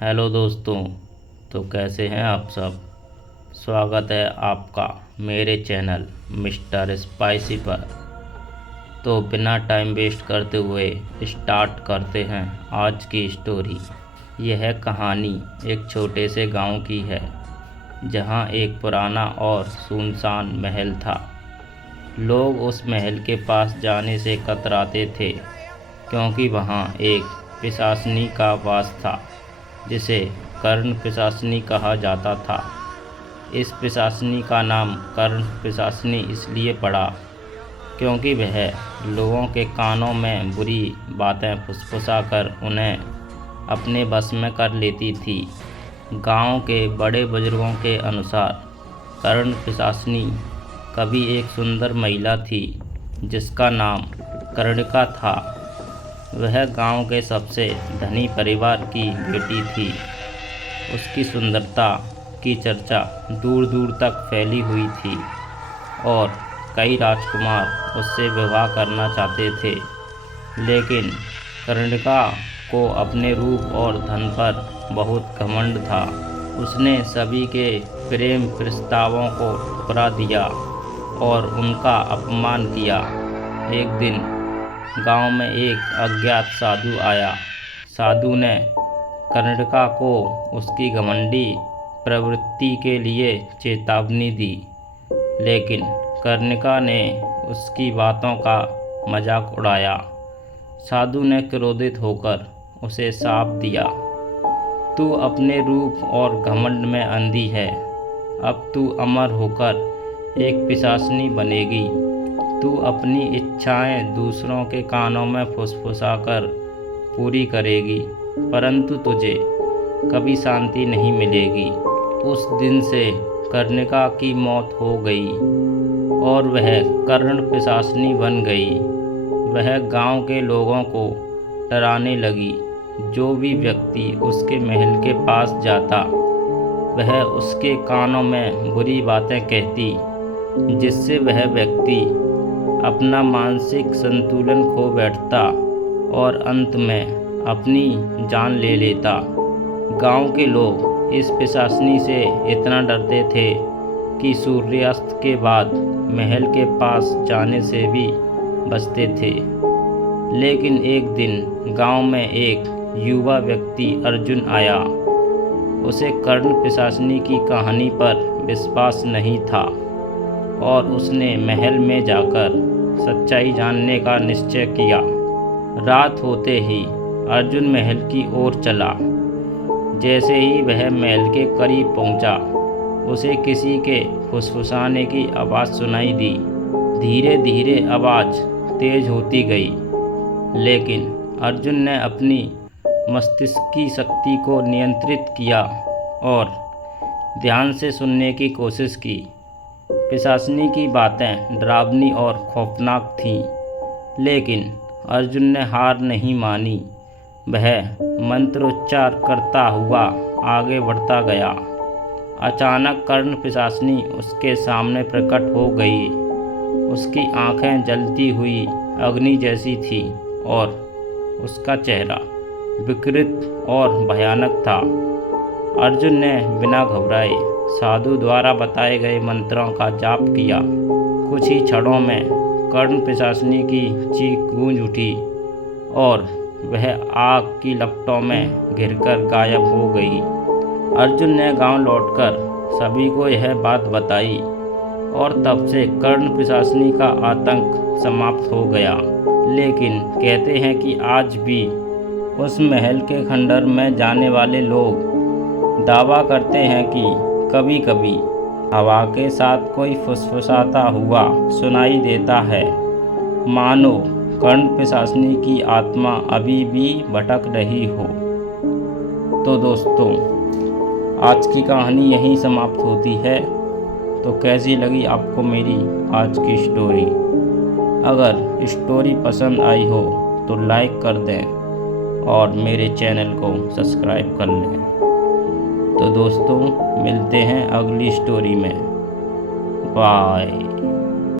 Hello दोस्तों। तो कैसे हैं आप सब। स्वागत है आपका मेरे चैनल मिस्टर स्पाइसी पर। तो बिना टाइम वेस्ट करते हुए स्टार्ट करते हैं आज की स्टोरी। यह कहानी एक छोटे से गांव की है, जहां एक पुराना और सुनसान महल था। लोग उस महल के पास जाने से कतराते थे, क्योंकि वहां एक पिशाचनी का वास था, जिसे कर्ण पिशाचनी कहा जाता था। इस पिशाचनी का नाम कर्ण पिशाचनी इसलिए पड़ा क्योंकि वह लोगों के कानों में बुरी बातें फुसफुसा कर उन्हें अपने बस में कर लेती थी। गांव के बड़े बुजुर्गों के अनुसार कर्ण पिशाचनी कभी एक सुंदर महिला थी, जिसका नाम कर्णिका था। वह गांव के सबसे धनी परिवार की बेटी थी। उसकी सुंदरता की चर्चा दूर दूर तक फैली हुई थी और कई राजकुमार उससे विवाह करना चाहते थे। लेकिन कर्णिका को अपने रूप और धन पर बहुत घमंड था। उसने सभी के प्रेम प्रस्तावों को ठुकरा दिया और उनका अपमान किया। एक दिन गांव में एक अज्ञात साधु आया। साधु ने कर्णिका को उसकी घमंडी प्रवृत्ति के लिए चेतावनी दी, लेकिन कर्णिका ने उसकी बातों का मजाक उड़ाया। साधु ने क्रोधित होकर उसे शाप दिया, तू अपने रूप और घमंड में अंधी है। अब तू अमर होकर एक पिशाचनी बनेगी। तू अपनी इच्छाएं दूसरों के कानों में फुसफुसाकर पूरी करेगी, परंतु तुझे कभी शांति नहीं मिलेगी। उस दिन से कर्णिका की मौत हो गई और वह कर्ण पिशाचनी बन गई। वह गांव के लोगों को डराने लगी। जो भी व्यक्ति उसके महल के पास जाता, वह उसके कानों में बुरी बातें कहती, जिससे वह व्यक्ति अपना मानसिक संतुलन खो बैठता और अंत में अपनी जान ले लेता। गांव के लोग इस पिशाचनी से इतना डरते थे कि सूर्यास्त के बाद महल के पास जाने से भी बचते थे। लेकिन एक दिन गांव में एक युवा व्यक्ति अर्जुन आया। उसे कर्ण पिशाचनी की कहानी पर विश्वास नहीं था और उसने महल में जाकर सच्चाई जानने का निश्चय किया। रात होते ही अर्जुन महल की ओर चला। जैसे ही वह महल के करीब पहुंचा, उसे किसी के फुसफुसाने की आवाज़ सुनाई दी। धीरे धीरे आवाज़ तेज होती गई, लेकिन अर्जुन ने अपनी मस्तिष्क की शक्ति को नियंत्रित किया और ध्यान से सुनने की कोशिश की। पिशाचनी की बातें डरावनी और खौफनाक थीं, लेकिन अर्जुन ने हार नहीं मानी। वह मंत्रोच्चार करता हुआ आगे बढ़ता गया। अचानक कर्ण पिशाचनी उसके सामने प्रकट हो गई। उसकी आंखें जलती हुई अग्नि जैसी थी और उसका चेहरा विकृत और भयानक था। अर्जुन ने बिना घबराए साधु द्वारा बताए गए मंत्रों का जाप किया। कुछ ही क्षणों में कर्ण पिशाचनी की चीख गूंज उठी और वह आग की लपटों में घिरकर गायब हो गई। अर्जुन ने गांव लौटकर सभी को यह बात बताई और तब से कर्ण पिशाचनी का आतंक समाप्त हो गया। लेकिन कहते हैं कि आज भी उस महल के खंडर में जाने वाले लोग दावा करते हैं कि कभी कभी हवा के साथ कोई फुसफुसाता हुआ सुनाई देता है, मानो कर्ण पिशाचनी की आत्मा अभी भी भटक रही हो। तो दोस्तों, आज की कहानी यहीं समाप्त होती है। तो कैसी लगी आपको मेरी आज की स्टोरी। अगर स्टोरी पसंद आई हो तो लाइक कर दें और मेरे चैनल को सब्सक्राइब कर लें। तो दोस्तों, मिलते हैं अगली स्टोरी में। बाय।